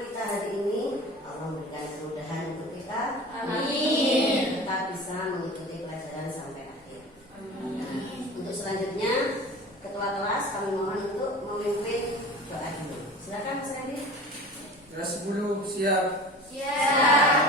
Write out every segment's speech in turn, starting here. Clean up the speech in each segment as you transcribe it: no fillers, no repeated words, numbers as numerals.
kita hari ini Allah memberikan kemudahan untuk kita. Amin. Kita bisa mengikuti pelajaran sampai akhir. Amin. Untuk selanjutnya ketua kelas kami mohon untuk memimpin doa dulu. Silakan Mas Andi. Kelas 10 siap. Siap.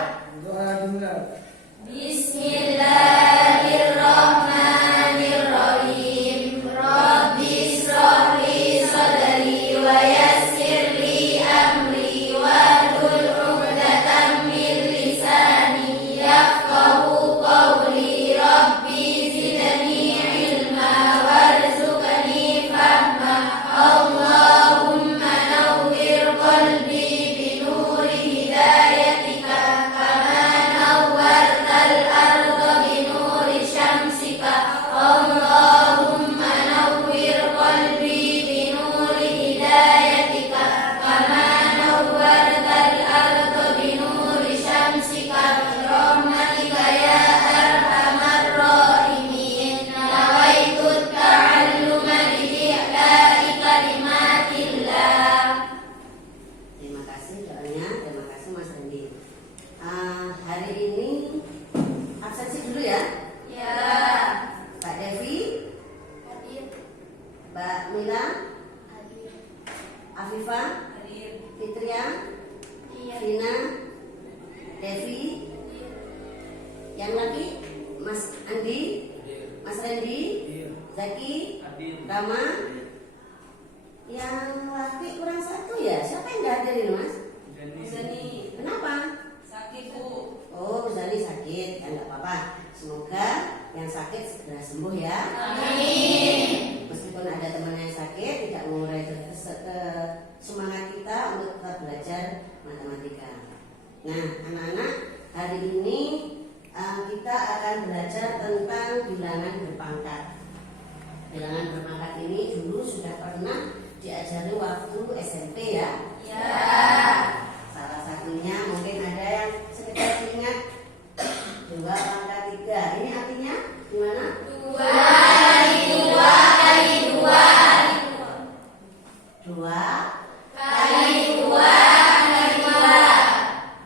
Doa dimulai. Bismillahirrahmanirrahim. Rabbi shrah li sadri wa yassir li amri wahlul 'uqdatam min lisani yafqahu qawli. Rabbi zidni ilma warzuqni fahma. Allahumma nawwir qalbi binuri hidayatika kama nawwartal arda binuri syamsika. Allahumma nawwir qalbi binuri hidayatika kama nawwartal arda binuri syamsika birahmatika ya arhamar rahimin. Nawaitu ta'alluma bi'i'la'i kalimatillah. Terima kasih doanya, terima kasih Mas Andi. Hari ini absensi dulu ya. Ya. Mbak Devi, Hadir. Mbak Mila, Hadir. Afifah, Hadir. Fitria, Iya. Vina, Devi, yang lagi Mas Andi, Mas Randy, Zaki, Rama. Yang laki kurang satu ya. Siapa yang nggak hadir ini Mas? Zani. Kenapa? Sakit, Bu. Oh, Zani sakit. Ya nggak apa-apa. Semoga yang sakit segera sembuh ya. Amin. Meskipun ada teman yang sakit, tidak mengurai semangat kita untuk tetap belajar matematika. Nah, anak-anak, hari ini kita akan belajar tentang bilangan berpangkat. Bilangan berpangkat ini dulu sudah pernah diajari waktu SMP ya. Ya. Salah satunya mungkin ada yang sekedar ingat 2 pangkat 3. Ini artinya gimana? 2 kali 2 kali 2 2 kali 2 kali 2.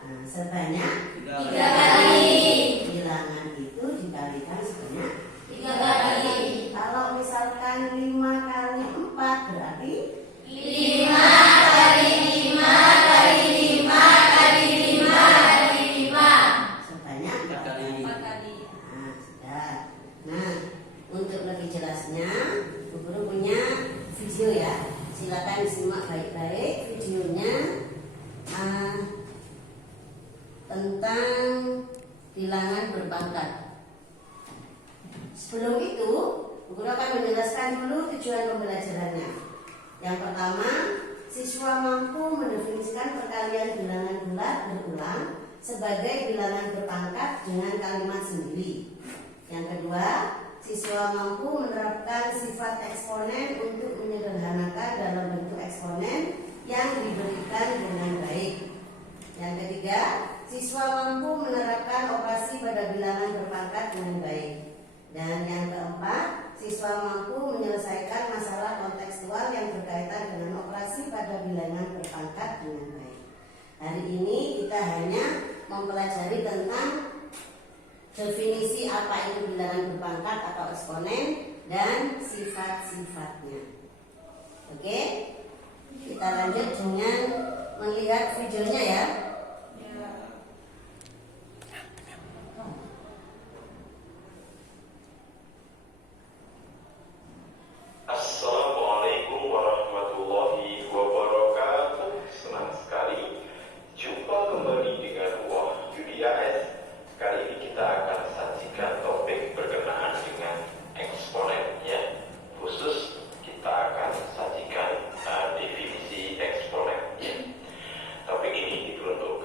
Nah, sebanyak 3 kali. bilangan itu dikalikan sebanyak 3 kali. kalau misalkan 5 kali 4 berarti 5 kali 5 kali 5 kali 5 kali 5. sebanyak 4 kali. Nah, sudah. Nah, untuk lebih jelasnya, Bu Guru punya video ya. Silakan disimak baik-baik videonya tentang bilangan berpangkat. Sebelum itu, Bu Guru akan menjelaskan dulu tujuan pembelajarannya. Yang pertama, siswa mampu mendefinisikan perkalian bilangan bulat berulang sebagai bilangan berpangkat dengan kalimat sendiri. Yang kedua, siswa mampu menerapkan sifat eksponen untuk menyederhanakan dalam bentuk eksponen yang diberikan dengan baik. Yang ketiga, siswa mampu menerapkan operasi pada bilangan berpangkat dengan baik. Dan yang keempat, siswa mampu menyelesaikan masalah kontekstual yang berkaitan dengan operasi pada bilangan berpangkat dengan baik. Hari ini kita hanya mempelajari tentang definisi apa itu bilangan berpangkat atau eksponen dan sifat-sifatnya. Oke, kita lanjut dengan melihat videonya ya. Assalamualaikum warahmatullahi wabarakatuh. Senang sekali jumpa kembali dengan Wahyu S. Kali ini kita akan sajikan topik berkenaan dengan eksponen ya. Khusus kita akan sajikan definisi eksponen ya. Topik ini diperuntukkan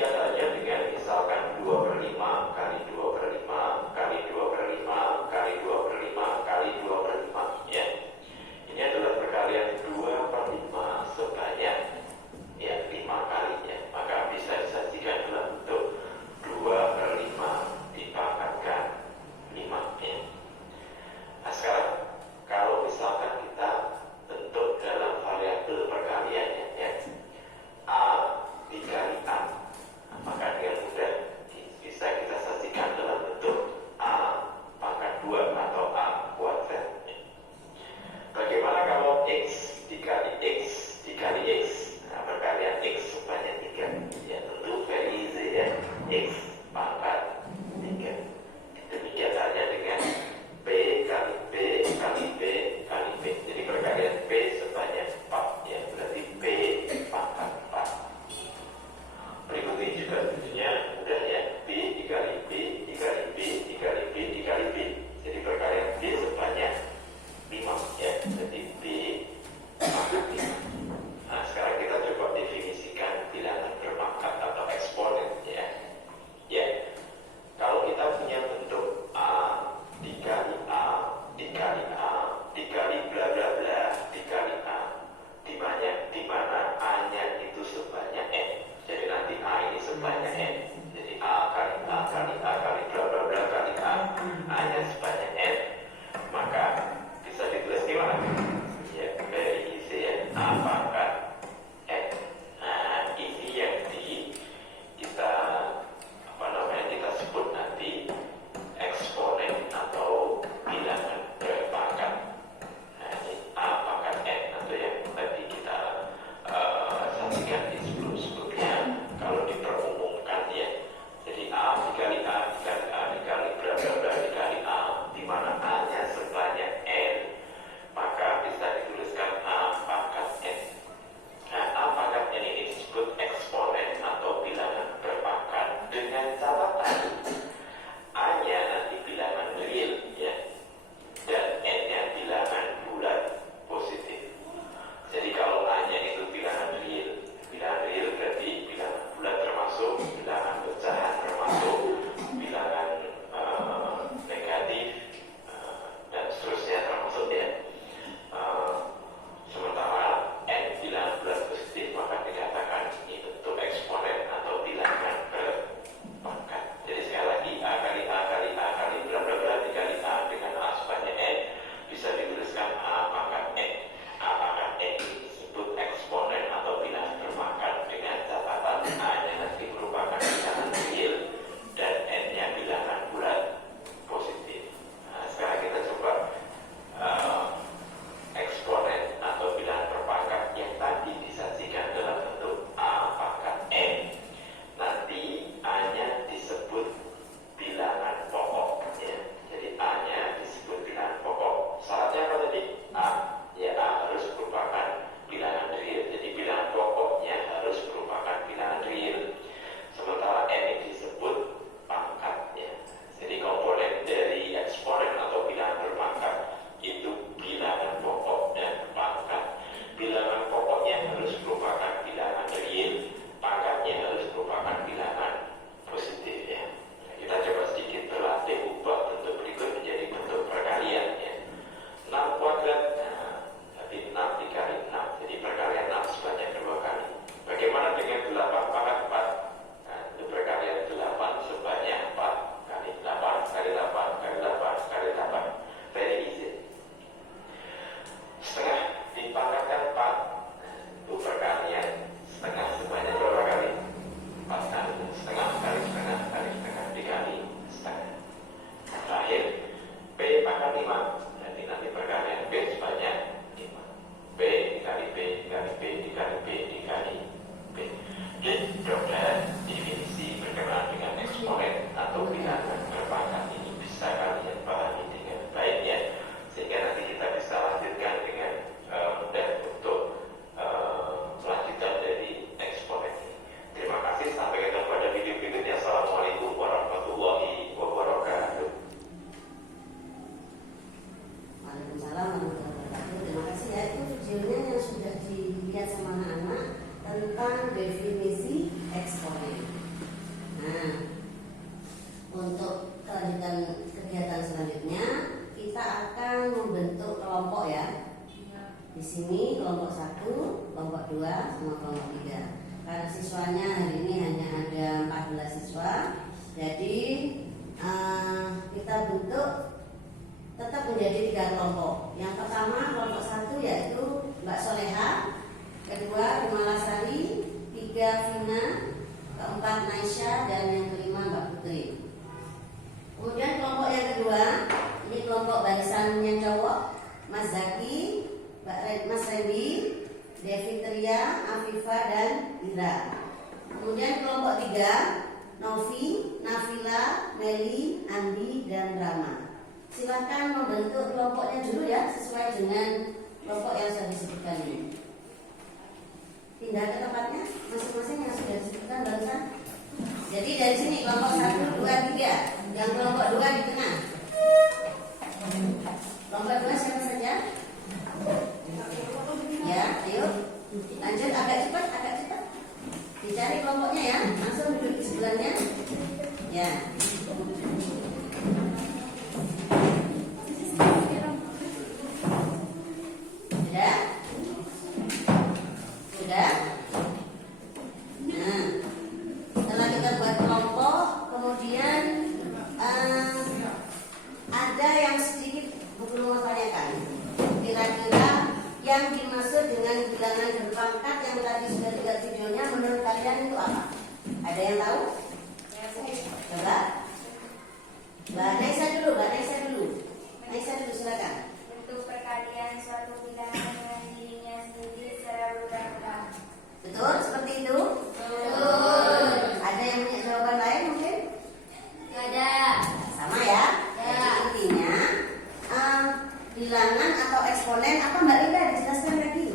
Demikian halnya dengan misalkan 2/5 kali 2/5 kali 2/5 kali 2/5 kali 2/5, ya. Ini adalah perkalian 2/5 sebanyak, ya, 5 kalinya. Maka bisa disajikan dalam bentuk 2/5 dipangkatkan 5, ya. Nah, sekarang kalau misalkan kita bentuk dalam variabel perkaliannya, ya, A dikali A, Jadi kita bentuk tetap menjadi 3 kelompok. Yang pertama kelompok 1 yaitu Mbak Soleha, kedua Rumalasari, 3 Vina, keempat Naisha, dan yang kelima Mbak Putri. Kemudian kelompok yang kedua ini kelompok barisannya cowok, Mas Zaki, Mas Rewi, Devitria, Afifa, dan Ira. Kemudian kelompok 3 Novi, Nafila, Meli, Andi, dan Rama. Silakan membentuk kelompoknya dulu ya, sesuai dengan kelompok yang sudah disebutkan ini. Pindah ke tempatnya masing-masing yang sudah disebutkan barusan. Jadi dari sini kelompok 1, 2, 3. Yang kelompok 2 di tengah. Kelompok 2 siapa saja? Ya, ayo lanjut agak cepat. Dicari kelompoknya ya, langsung duduk di sebelahnya. Ya. Sudah? Nah, setelah kita buat kelompok, kemudian ada yang sedikit perlu mempertanyakan. Kira-kira yang dimaksud dengan bilangan berpangkat yang tadi sudah lihat videonya, menurut kalian itu apa? Ada yang tahu? Coba. Mbak Naisa dulu. Naisa dulu silakan. Bentuk perkalian suatu bilangan dengan dirinya sendiri secara berulang-ulang. Betul seperti itu? Betul. Ada yang punya jawaban lain mungkin? Gak ada. Sama ya? Ya. Jadi intinya bilangan atau eksponen apa Mbak Ida dijelaskan lagi?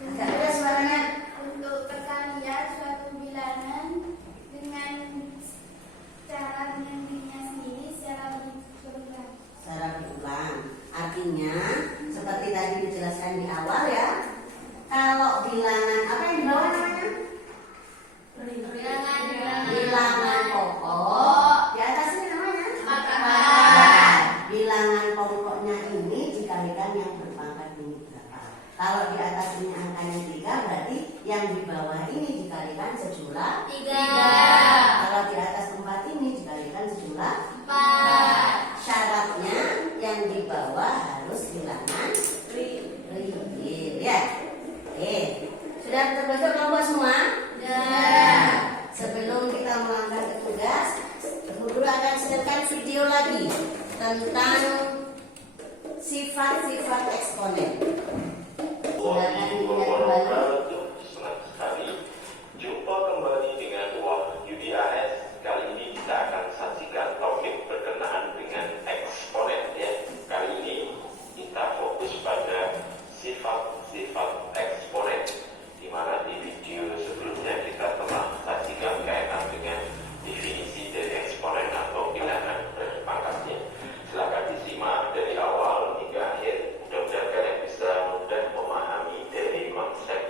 Agak keras suaranya. Untuk perkalian suatu bilangan dengan cara dengan dirinya sendiri secara berulang. Secara berulang. Artinya seperti tadi dijelaskan di awal ya. Kalau bilangan apa yang di bawah namanya? Bilangan pokok. Di atas ini namanya Pangkat. Bilangan pokoknya ini dikalikan yang berpangkat ini berapa? Kalau di atas ini angkanya 3, berarti yang di bawah ini dikalikan sejumlah 3. Kalau di atas 4 ini dikalikan sejumlah 4. Syaratnya yang di bawah harus bilangan real ya. Sudah terbentuk kelompok semua? Sudah. Sebelum kita melangkah ke tugas, guru akan siapkan video lagi tentang sifat-sifat eksponen. Silakan dilihat kembali. Senang sekali jumpa kembali dengan Wahyu AS. Kali ini kita akan saksikan topik berkenaan dengan eksponen ya. Kali ini kita fokus pada sifat-sifat eksponen, di mana di video sebelumnya kita telah saksikan kaitan dengan definisi dari eksponen atau bilangan berpangkatnya. Silakan disimak dari awal hingga akhir. Mudah-mudahan kalian bisa mudah memahami dari konsep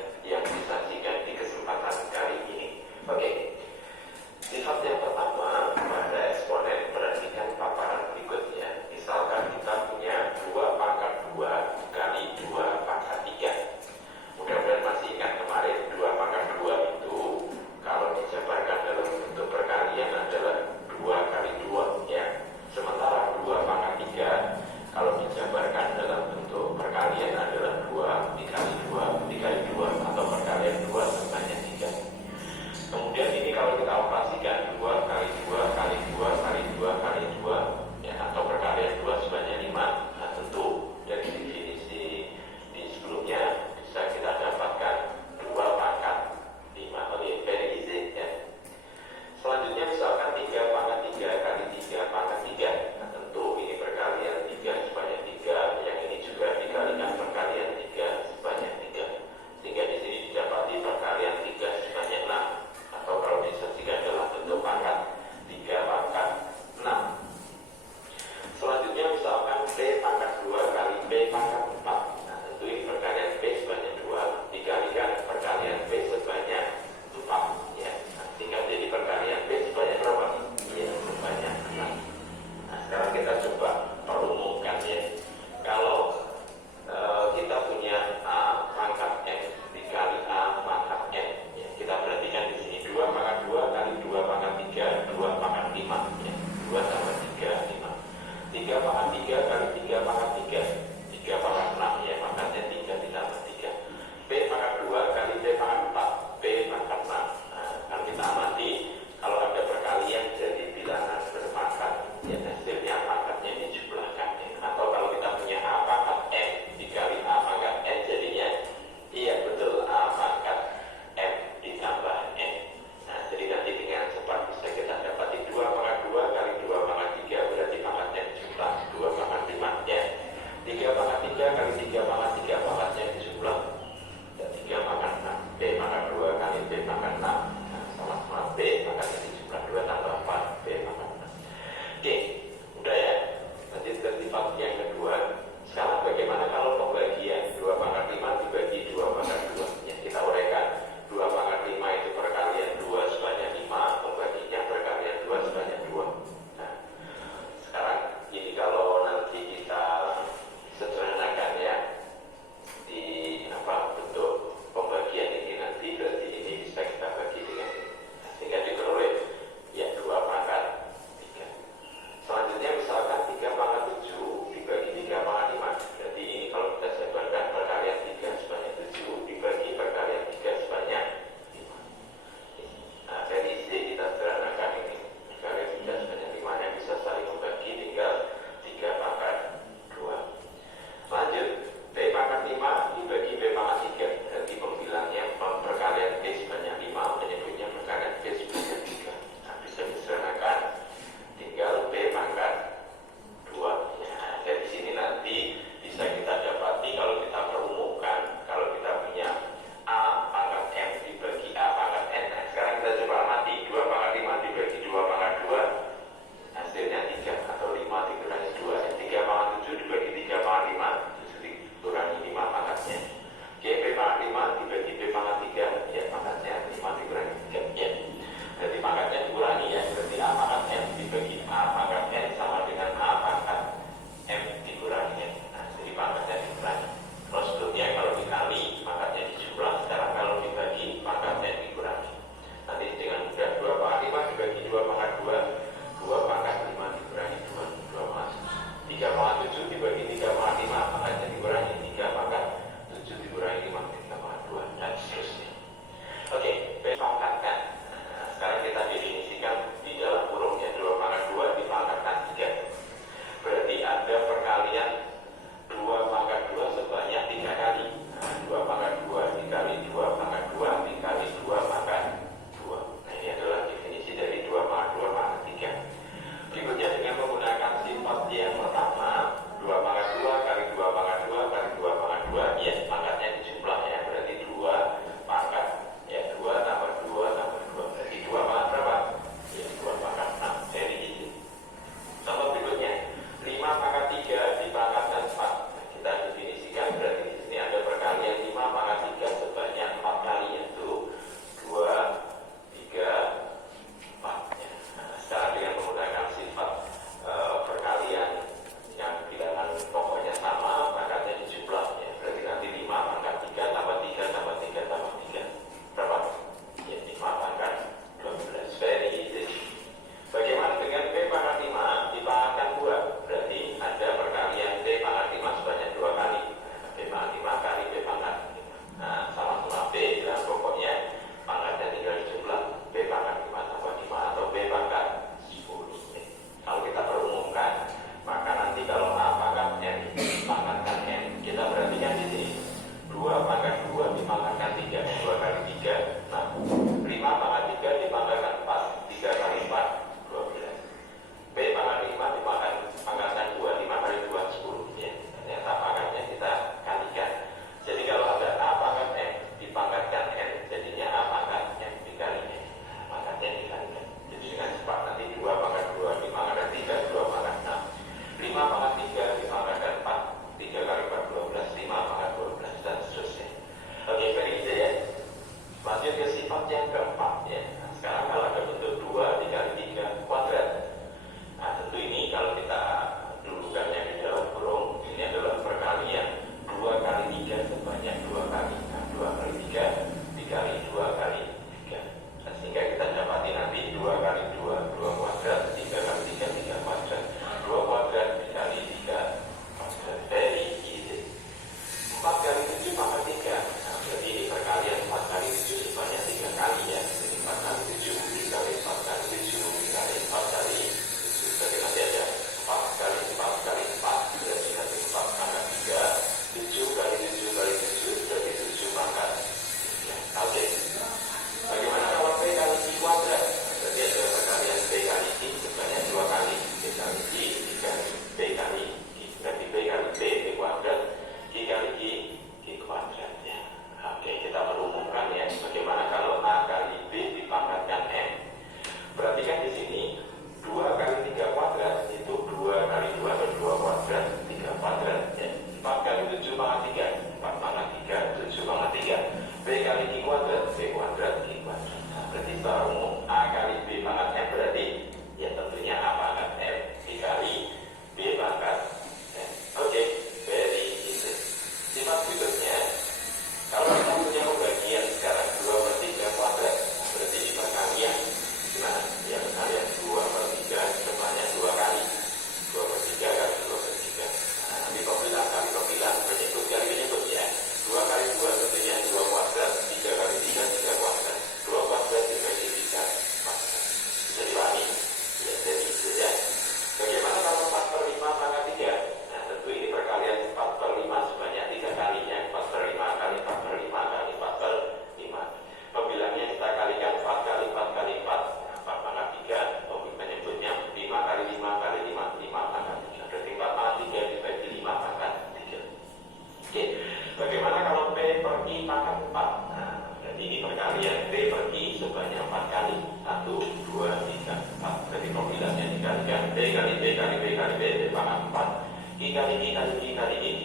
dikali I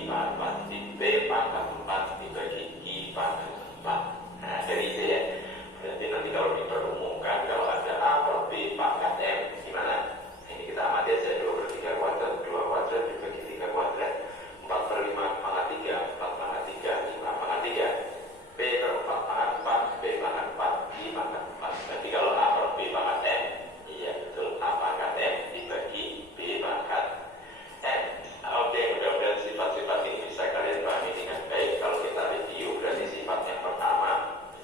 dipangkat B pangkat 4 dibagi I pangkat 4. Nah, dari itu ya. Berarti nanti kalau diperumumkan, kalau ada A per B pangkat M, gimana? Ini kita amati aja, 2/3 kuadrat, 2 kuadrat dibagi 3 kuadrat, 4/5 pangkat 3, 4 pangkat 3, 5 pangkat 3, B per 4 pangkat 4, B pangkat 4, I pangkat 4. Berarti kalau A per B pangkat M, iya betul, A pangkat M dibagi B pangkat M. Oke, mudah-mudahan sifat-sifat ini bisa kalian pahami dengan baik. Kalau kita review, berarti sifat yang pertama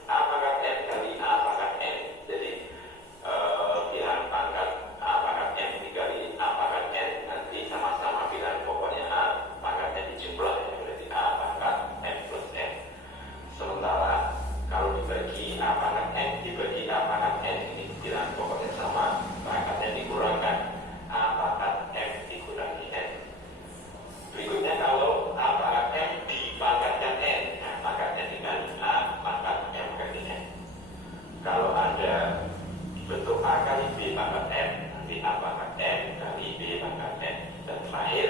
A pangkat M kali A pangkat M. Jadi bilangan pangkat A pangkat M dikali A pangkat N, nanti sama-sama bilangan pokoknya A pangkat N dijumlah, ya, berarti A pangkat M plus N. Sementara kalau dibagi A pangkat M dibagi A pangkat N, ini bilangan pokoknya sama, pangkatnya dikurangkan A pangkat M dikurangi N. Berikutnya kalau A pangkat M dipangkatkan N, nah pangkatnya dengan A pangkat M kali N. Kalau ada bentuk A kali B pangkat M, nanti A pangkat M kali B pangkat N. Dan terakhir,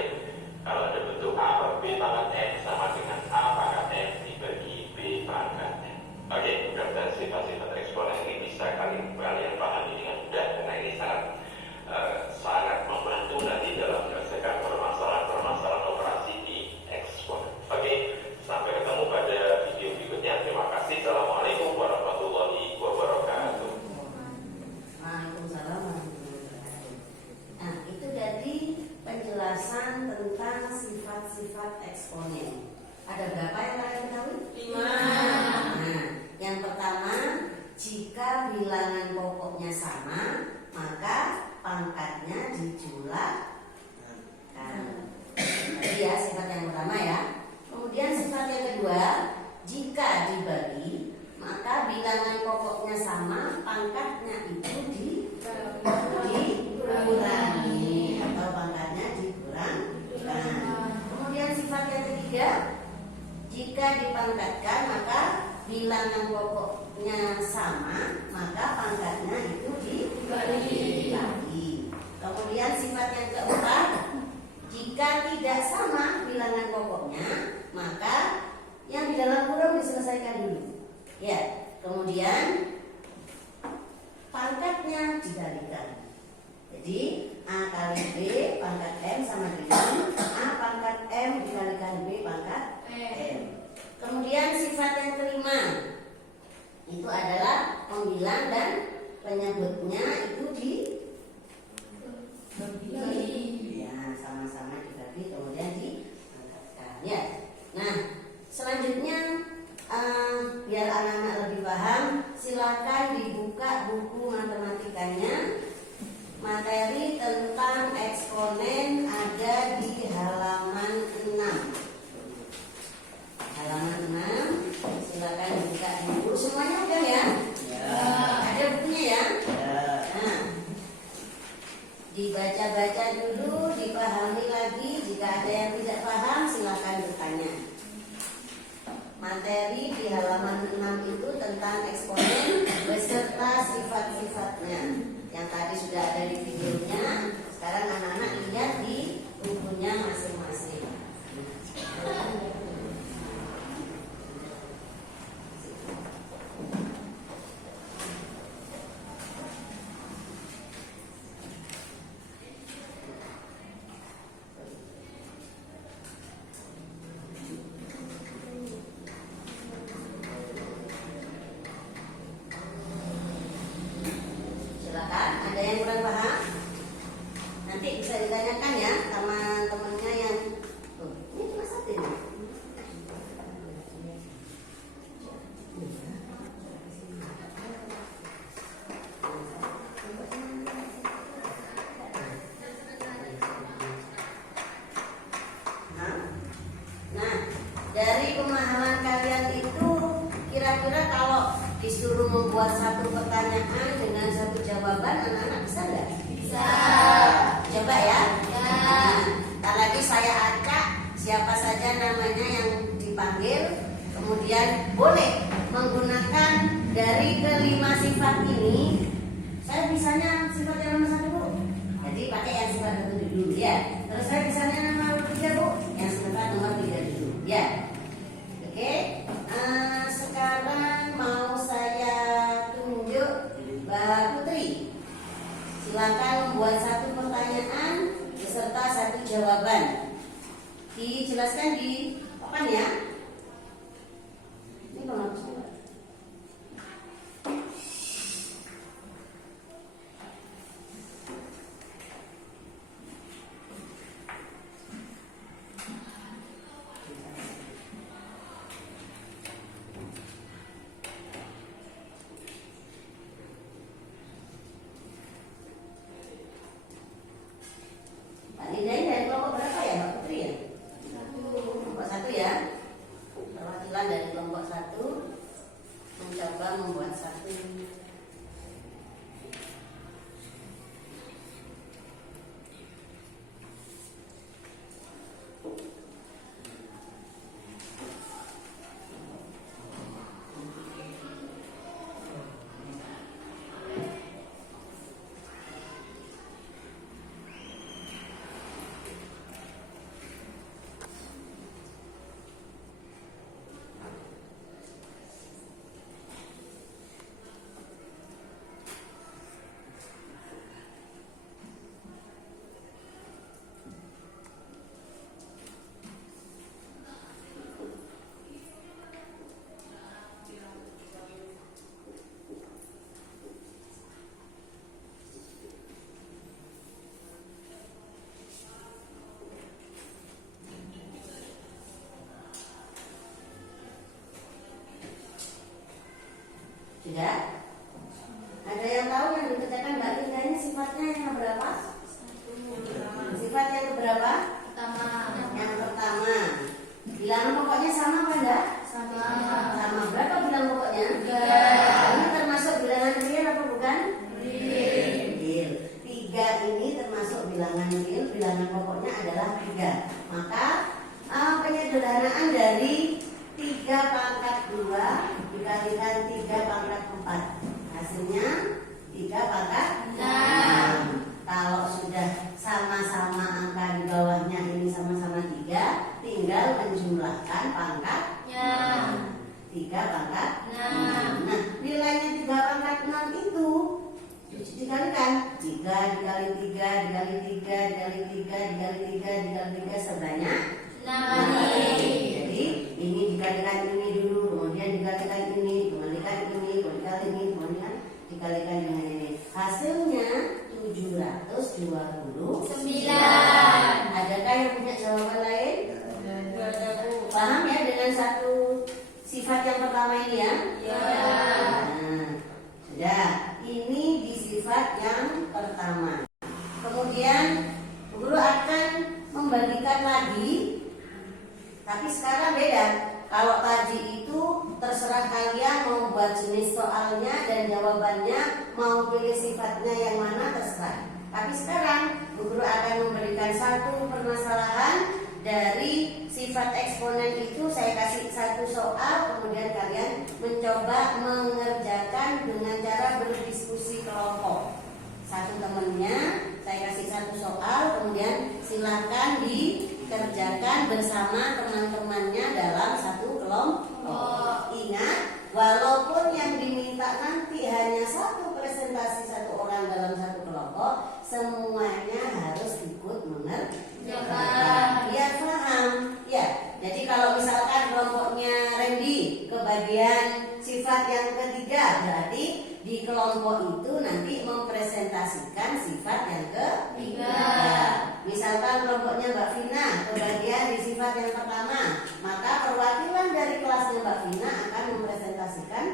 kalau ada bentuk A per B pangkat M sama dengan A pangkat M dibagi B pangkat N. Oke, mudah-mudahan sifat-sifat eksponen ini bisa kalian pahami dengan mudah, karena ini sangat membantu nanti dalam menyelesaikan permasalahan operasi di eksponen. Oke, sampai ketemu pada video berikutnya. Terima kasih. Assalamualaikum warahmatullahi wabarakatuh. Waalaikumsalam warahmatullahi wabarakatuh. Nah, itu jadi penjelasan tentang sifat-sifat eksponen. Ada berapa yang kalian ketahui? 5. Nah, yang pertama, jika bilangan pokoknya sama, maka pangkatnya dijumlahkan. Jadi ya, sifat yang pertama ya. Kemudian sifat yang kedua, jika dibagi, maka bilangan pokoknya sama, pangkatnya itu dikurangi atau pangkatnya dikurangkan. Kemudian sifat yang ketiga, jika dipangkatkan maka bilangan pokoknya sama, maka pangkatnya itu dibagi. Kemudian sifat yang keempat, jika tidak sama bilangan pokoknya, maka yang di dalam kurung diselesaikan dulu. Ya, kemudian pangkatnya dikalikan. Jadi A kali B pangkat M sama dengan A pangkat M dikalikan B pangkat M. Kemudian sifat yang kelima itu adalah pembilang dan penyebutnya itu dibagi. Ya, sama-sama dibagi kemudian dipangkatkan. Ya. Nah, selanjutnya biar anak-anak lebih paham, silakan dibuka buku matematikanya. Materi tentang eksponen ada di halaman 6. Halaman 6, silakan dibuka dulu. Semuanya udah ya? Ya. Ada bukunya ya? Ya. Nah, dibaca-baca dulu, dipahami lagi. Jika ada yang tidak paham, silakan bertanya. Materi di halaman 6 itu tentang eksponen beserta sifat-sifatnya. Yang tadi sudah ada di videonya, sekarang anak-anak lihat di bukunya masing-masing. Ada yang kurang paham? Nanti bisa ditanyakan ya sama temannya yang ini cuma satu ya? Nah, dari pemahaman kalian itu kira-kira kalau disuruh membuat satu pertanyaan dengan satu jawaban, anak-anak bisa nggak? Bisa. Coba ya. Nah, ntar lagi saya acak siapa saja namanya yang dipanggil, kemudian boleh menggunakan dari kelima sifat ini. Saya bisanya sifat yang nomor 1 Bu. Jadi pakai yang sifat 1 dulu ya. Terus saya bisanya nomor 3 Bu. Silakan membuat satu pertanyaan beserta satu jawaban. Dijelaskan di papan ya. Ini kalau Pak Linda dari kelompok berapa ya Mbak Putri ya? Kelompok 1 ya. Perwakilan dari kelompok 1 mencoba membuat satu sudah. Ada yang tahu yang dikerjakan Mbak Linda ini sifatnya yang berapa? Sifat yang berapa? Yang pertama. Bilangan pokoknya sama apa enggak? Sama. Berapa bilangan pokoknya? Ini termasuk bilangan real apa bukan? Real. 3 ini termasuk bilangan real. Bilangan pokoknya adalah 3. Maka penyederhanaan dari 3 pangkat 2 dikalikan 3 pangkat 4. Hasilnya 3 pangkat 6. Kalau sudah sama-sama angka di bawahnya ini sama-sama 3, tinggal menjumlahkan pangkatnya. 3 pangkat 6. Nah, nilainya 3 pangkat 6 itu dikalikan 3 dikali 3 dikali 3 dikali 3 dikali 3 dikali 3 sebanyak 6. Jadi ini dikalikan ini dulu, kemudian dikalikan ini, kembalikan ini, kembalikan ini, kemudian dikalikan dengan ini. Hasilnya 729. Adakah yang punya jawaban lain? Paham ya dengan satu sifat yang pertama ini ya? Nah, sudah. Ini di sifat yang pertama. Kemudian guru akan membagikan lagi. Tapi sekarang beda. Kalau tadi itu terserah kalian mau buat jenis soalnya dan jawabannya, mau pilih sifatnya yang mana terserah. Tapi sekarang guru akan memberikan satu permasalahan dari sifat eksponen itu. Saya kasih satu soal, kemudian kalian mencoba mengerjakan dengan cara berdiskusi kelompok. Satu temennya saya kasih satu soal, kemudian silakan dikerjakan bersama teman-temannya dalam satu kelompok. Ingat, walaupun yang diminta nanti hanya satu presentasi satu orang dalam satu kelompok, semuanya harus ikut mengerjakan biar paham. Ya, jadi kalau misalkan kelompoknya Randy kebagian sifat yang ketiga, berarti di kelompok itu nanti mempresentasikan sifat yang ketiga. Misalkan kelompoknya Mbak Vina kebagian di sifat yang pertama, maka perwakilan dari kelasnya Mbak Vina akan mempresentasikan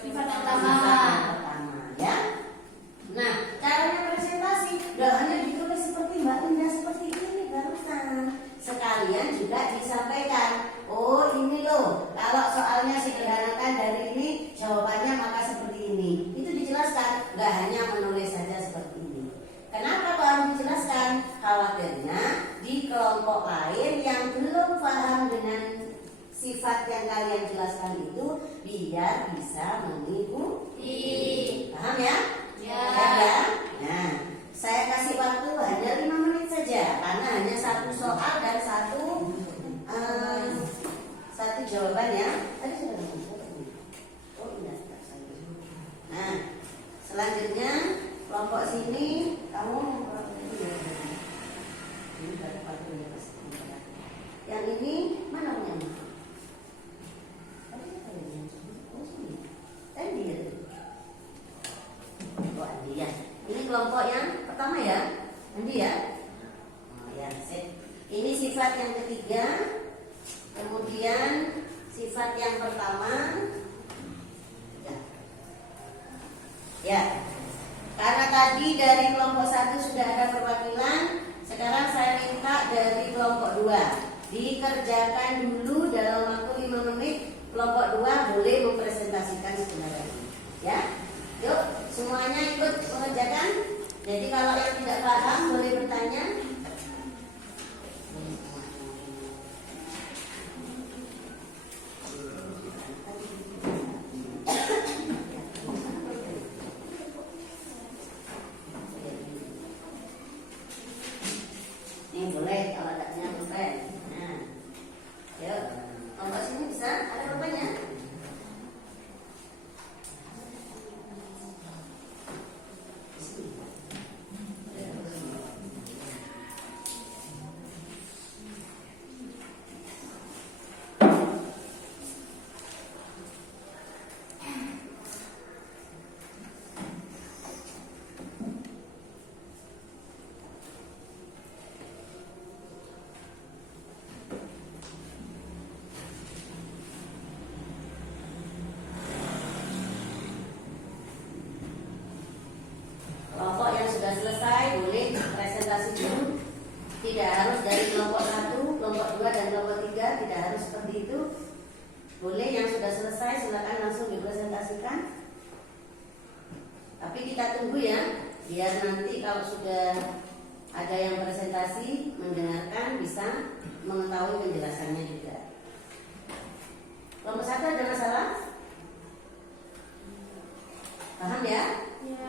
sifat yang pertama, ya. Nah, caranya presentasi gak hanya ditulis seperti Mbak Linda seperti ini barusan. Sekalian juga disampaikan, oh ini loh, kalau soalnya sederhanakan dari ini, jawabannya maka seperti ini. Itu dijelaskan, gak hanya menulis saja seperti ini. Kenapa kok harus dijelaskan? Khawatirnya di kelompok lain yang belum paham dengan sifat yang kalian jelaskan itu, biar bisa mengikuti. Paham ya? Ya. Nah, saya kasih waktu hanya 5 menit saja, karena hanya satu soal dan satu jawaban ya. Tadi sudah disebut. Oh iya. Nah, selanjutnya kelompok sini kamu ini dapat yang ini mana punya? Andi ya. Ini kelompok yang pertama ya, Andi ya. Oh ya, sip. Ini sifat yang ketiga. Kemudian sifat yang pertama. Ya. Karena tadi dari kelompok 1 sudah ada perwakilan, sekarang saya minta dari kelompok 2 dikerjakan dulu dalam waktu 5 menit. Kelompok 2 boleh mempresentasikan sebenarnya. Ya. Yuk, semuanya ikut mengerjakan. Jadi kalau yang tidak paham boleh bertanya. Ini boleh kalau tak punya pulpen. Nah, yuk, kelompok sini bisa ada pulpennya. Kelompok yang sudah selesai boleh presentasi dulu. Tidak harus dari kelompok 1, kelompok 2 dan kelompok 3, tidak harus seperti itu. Boleh yang sudah selesai silakan langsung dipresentasikan. Tapi kita tunggu ya, biar nanti kalau sudah ada yang presentasi mendengarkan bisa mengetahui penjelasannya juga. Kelompok 1 ada masalah? Paham ya? Ya.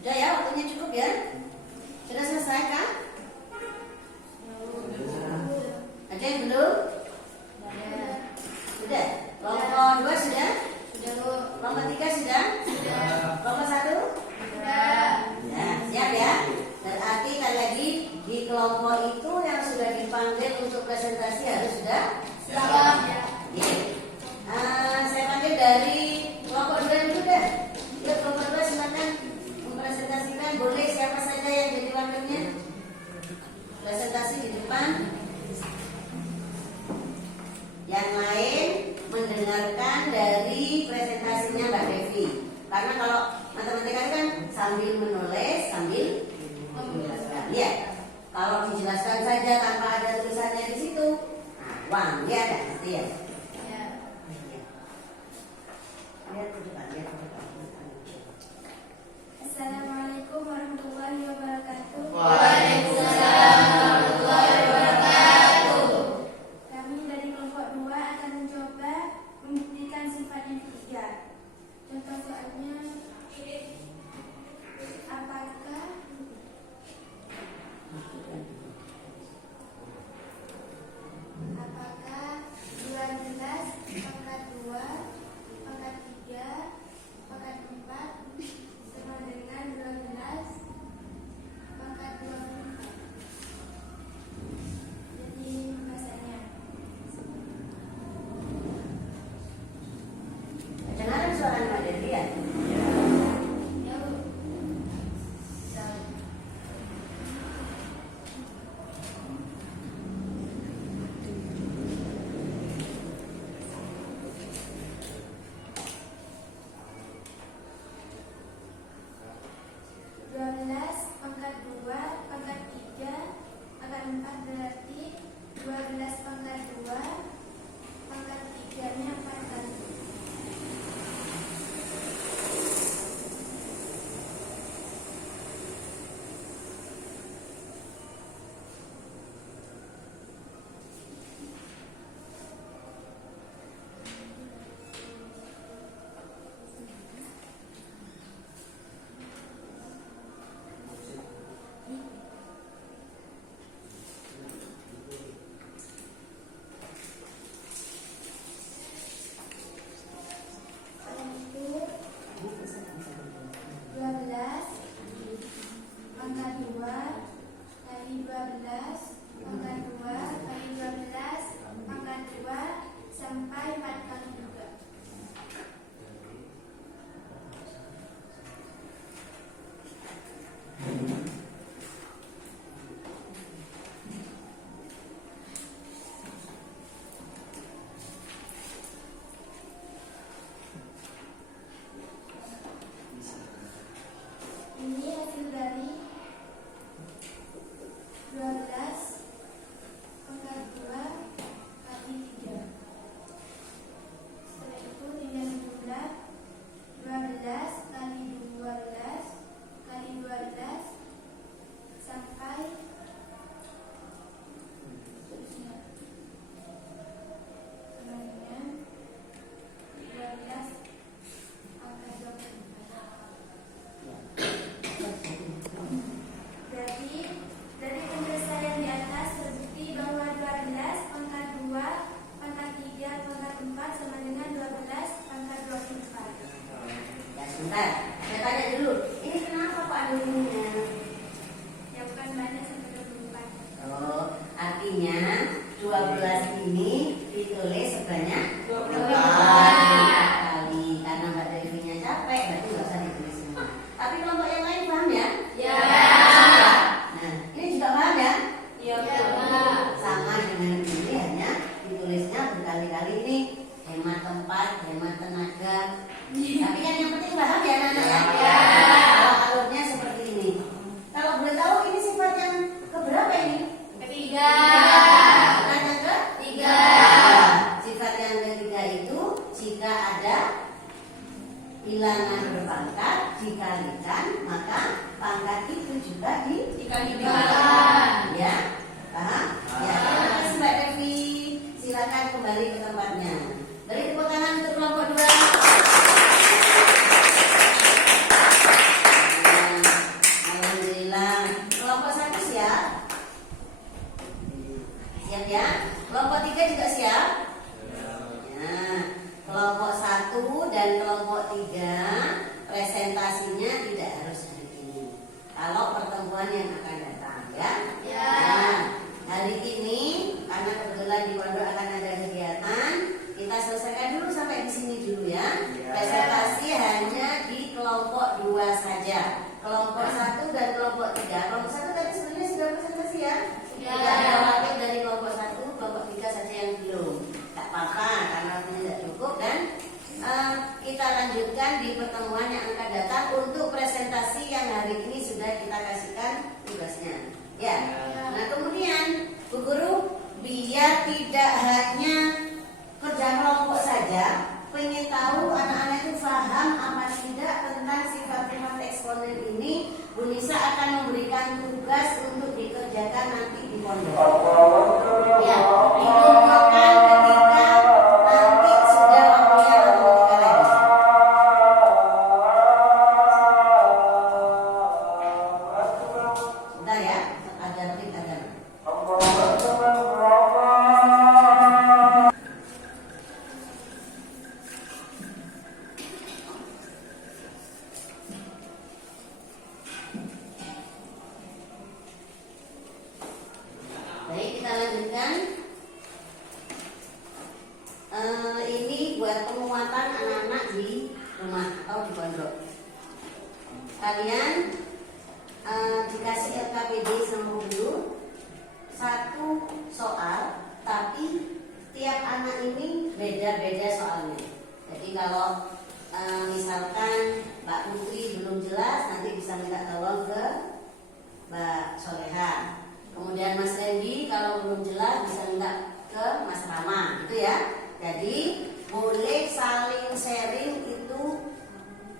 Sudah ya, waktunya cukup ya? Sudah selesai kan? Ada yang belum? Sudah. Kelompok 2 sudah? Kelompok 3 sudah? Kelompok 1? Nah, siap ya? Berarti kali lagi di kelompok itu yang sudah dipanggil untuk presentasi harus sudah siap. Saya panggil dari kelompok 2 dulu deh. Yuk, kelompok 2 silakan mempresentasikan. Boleh siapa saja yang jadi wakilnya. Presentasi di depan. Yang lain mendengarkan dari presentasinya Mbak Devi. Karena kalau matematika kan sambil menulis, sambil menjelaskan. Ya, kalau dijelaskan saja tanpa ada tulisannya di situ, nah, uang dia ada ngerti ya? Lihat ke depan, lihat ke depan. Assalamualaikum warahmatullahi wabarakatuh. Waalaikumsalam warahmatullahi wabarakatuh. Kami dari kelompok 2 akan mencoba membuktikan sifat yang ketiga. Contoh soalnya, apakah 12 pangkat 2 pangkat 3 pangkat 4 sama dengan 12 pangkat 24? Jadi bahasanya Dengaran suara Mbak Devi ya? ya Bu. Pangkat 2 pangkat 3 pangkat 4 berarti 12 pangkat 2 pangkat 3 nya 4 kali. Sampai 4 kali juga. Ini hasil dari 12 pangkat 2 kali 3. Setelah itu tinggal jumlah 12 kali 12 kali 12 sampai seterusnya. Kemudian 12 pangkat 24. Berarti dari penyelesaian di atas terbukti bahwa 12 pangkat 2 pangkat 3 pangkat 4 sama dengan 12 pangkat 24. Ya sebentar, saya tanya dulu. Ini kenapa Pak ada ininya? Ya bukan banyak sampai 24. Oh, artinya 12 ini ditulis sebanyak 24 kali. Karena Mbak Devinya capek, berarti nggak usah ditulis semua. Tapi kelompok yang lain paham ya? Ya. Nah, ini juga paham ya? Ya. Sama dengan ini, hanya ditulisnya berkali-kali. Ini hemat tempat, hemat tenaga. Tapi kan yang penting paham ya anak-anak ya? Kalau alurnya seperti ini. Kalau boleh tahu ini sifat yang keberapa ini? Ketiga. Sifat yang Tiga. Sifat yang ketiga itu jika ada bilangan berpangkat dikalikan, maka pangkat itu juga dikalikan. Ya, paham? Ya, terima kasih Mbak Devi. Silakan kembali ke tempatnya. Beri tepuk tangan untuk kelompok 2. Alhamdulillah. Kelompok 1 siap? Siap ya? Kelompok 3 juga siap? Nah, kelompok 1 dan kelompok 3 presentasinya tidak harus hari ini. Kalau pertemuan yang akan datang ya. Nah, hari ini karena kebetulan di pondok akan ada kegiatan, kita selesaikan dulu sampai di sini dulu ya. Presentasi hanya di kelompok 2 saja. Kelompok 1 dan kelompok 3. Kelompok 1 tadi sebenarnya sudah presentasi ya. Tidak ada wakil dari kelompok 1, kelompok 3 saja yang belum. Tak apa-apa karena waktunya tidak cukup dan kita lanjutkan di pertemuan yang akan datang untuk presentasi yang hari ini sudah sudah kita kasihkan tugasnya. Ya. Nah kemudian Bu Guru biar tidak hanya kerja kelompok saja, pengen tahu anak-anak itu paham apa tidak tentang sifat-sifat eksponen ini, Bu Nisa akan memberikan tugas untuk dikerjakan nanti di pondok. Ya, dikumpulkan ketika nanti sudah waktunya matematika lagi. Sebentar ya, ada trik ada. Baik, kita lanjutkan. Ini buat penguatan anak-anak di rumah atau di pondok. Kalian dikasih LKPD sama guru satu soal, tapi tiap anak ini beda-beda soalnya. Jadi kalau misalkan Mbak Putri belum jelas, nanti bisa minta tolong ke Mbak Soleha. Kemudian Mas Randy kalau belum jelas bisa minta ke Mas Rama, gitu ya. Jadi boleh saling sharing itu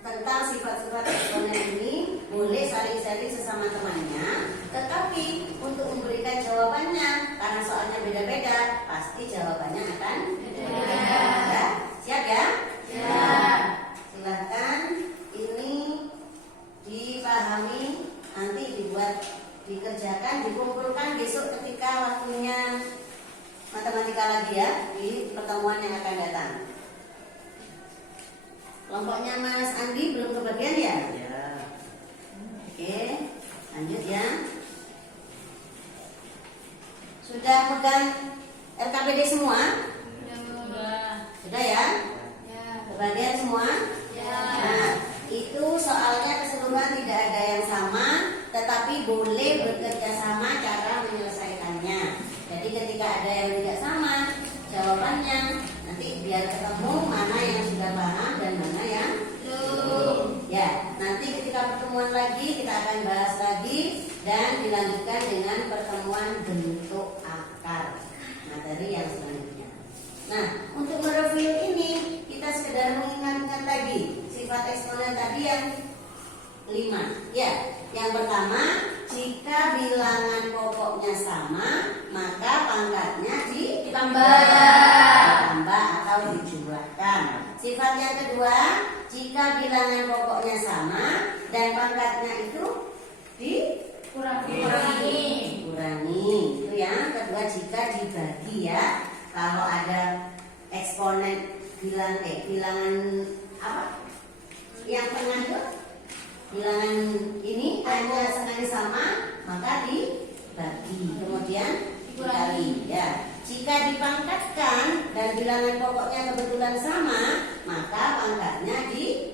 tentang sifat-sifat eksponen ini, boleh saling sharing sesama temannya. Tetapi untuk memberikan jawabannya, karena soalnya beda-beda, pasti jawabannya akan beda-beda. Ya, siap ya? Siap. Silahkan ini dipahami, nanti dibuat, dikerjakan, dikumpulkan besok ketika waktunya matematika lagi ya, di pertemuan yang akan datang. Kelompoknya Mas Andi belum kebagian ya? Ya. Oke, lanjut ya. Sudah pegang LKPD semua? Sudah ya? Kebagian semua? Nah, itu soalnya keseluruhan tidak ada yang sama, tetapi boleh bekerja sama cara menyelesaikannya. Jadi ketika ada yang tidak sama jawabannya, nanti biar ketemu mana yang sudah paham dan mana yang belum. Ya, nanti ketika pertemuan lagi kita akan bahas lagi dan dilanjutkan dengan pertemuan bentuk akar, materi yang selanjutnya. Nah, untuk mereview ini kita sekedar mengingat-ingat lagi sifat eksponen tadi yang 5. Ya, yang pertama, jika bilangan pokoknya sama, maka pangkatnya ditambah atau dijumlahkan. Sifat yang kedua, jika bilangan pokoknya sama dan pangkatnya itu dikurangi. Itu yang kedua, jika dibagi ya. Kalau ada eksponen bilangan apa? Yang tengah itu bilangan ini hanya sekali sama, maka dibagi, kemudian dikali ya. Jika dipangkatkan dan bilangan pokoknya kebetulan sama, maka pangkatnya dikali.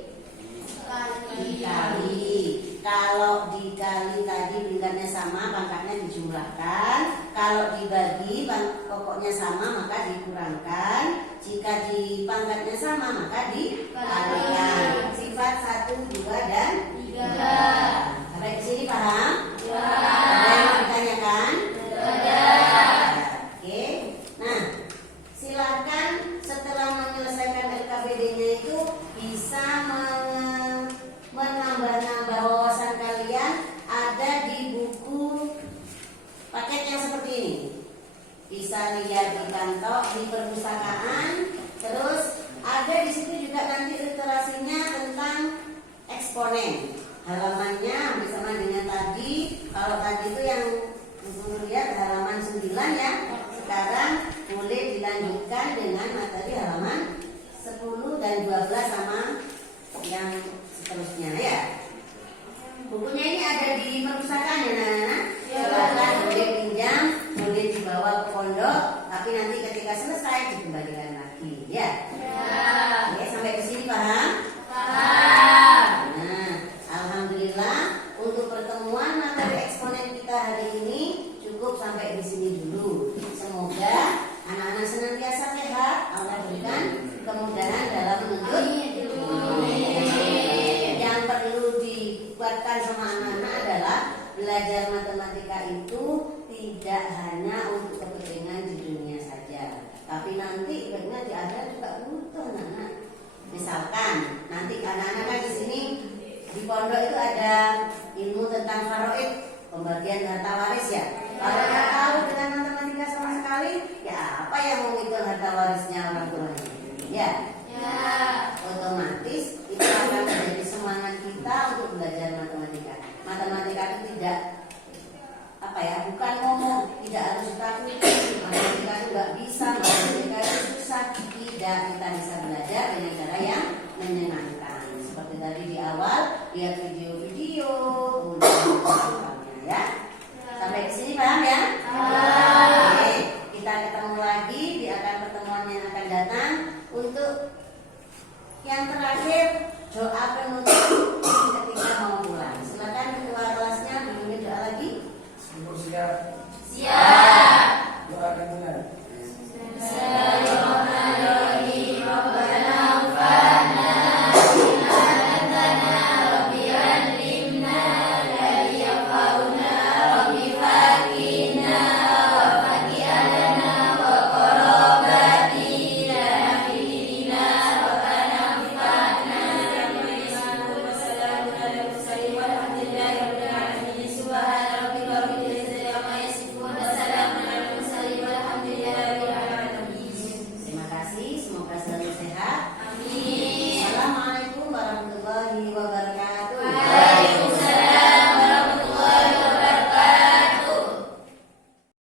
Kalau dikali tadi tingkatnya sama, pangkatnya dijumlahkan. Kalau dibagi pokoknya sama, maka dikurangkan. Jika dipangkatnya sama, maka dikalikan. Sifat 1, 2, dan 3. Sampai di sini paham? Ya. Ada yang mau ditanyakan? Ada. Oke. Nah, silakan setelah menyelesaikan LKPD-nya itu bisa menambah-nambah wawasan kalian. Ada di buku paket yang seperti ini. Bisa lihat di kantor, di perpustakaan. Terus ada di situ juga nanti literasinya tentang eksponen. Halamannya hampir sama dengan tadi. Kalau tadi itu yang lihat halaman 9 ya. Sekarang boleh dilanjutkan dengan materi halaman 10 dan 12 sama yang seterusnya ya. Bukunya ini ada di perpustakaan ya anak-anak. Silakan boleh pinjam, boleh dibawa ke pondok, tapi nanti ketika selesai dikembalikan lagi ya. Oke, sampai ke sini paham? Paham. Nah, alhamdulillah untuk pertemuan materi eksponen kita hari ini cukup sampai di sini dulu. Semoga anak-anak senantiasa sehat, Allah berikan kemudahan dalam menuntut ilmu. Yang perlu dibuatkan sama anak-anak adalah belajar matematika itu tidak hanya untuk kepentingan di dunia saja, tapi nanti baiknya di akhirat juga butuh anak-anak. Misalkan nanti anak-anak kan di sini di pondok itu ada ilmu tentang faraid, pembagian harta waris ya. Kalau nggak tahu dengan matematika sama sekali, ya apa yang mau ngitung harta warisnya orang tuanya? Ya, otomatis itu akan menjadi semangat kita untuk belajar matematika. Matematika itu tidak bukan ngomong, tidak harus ditakuti. Matematika itu nggak bisa, matematika itu susah. Tidak, kita bisa belajar dengan cara yang menyenangkan. Seperti tadi di awal, lihat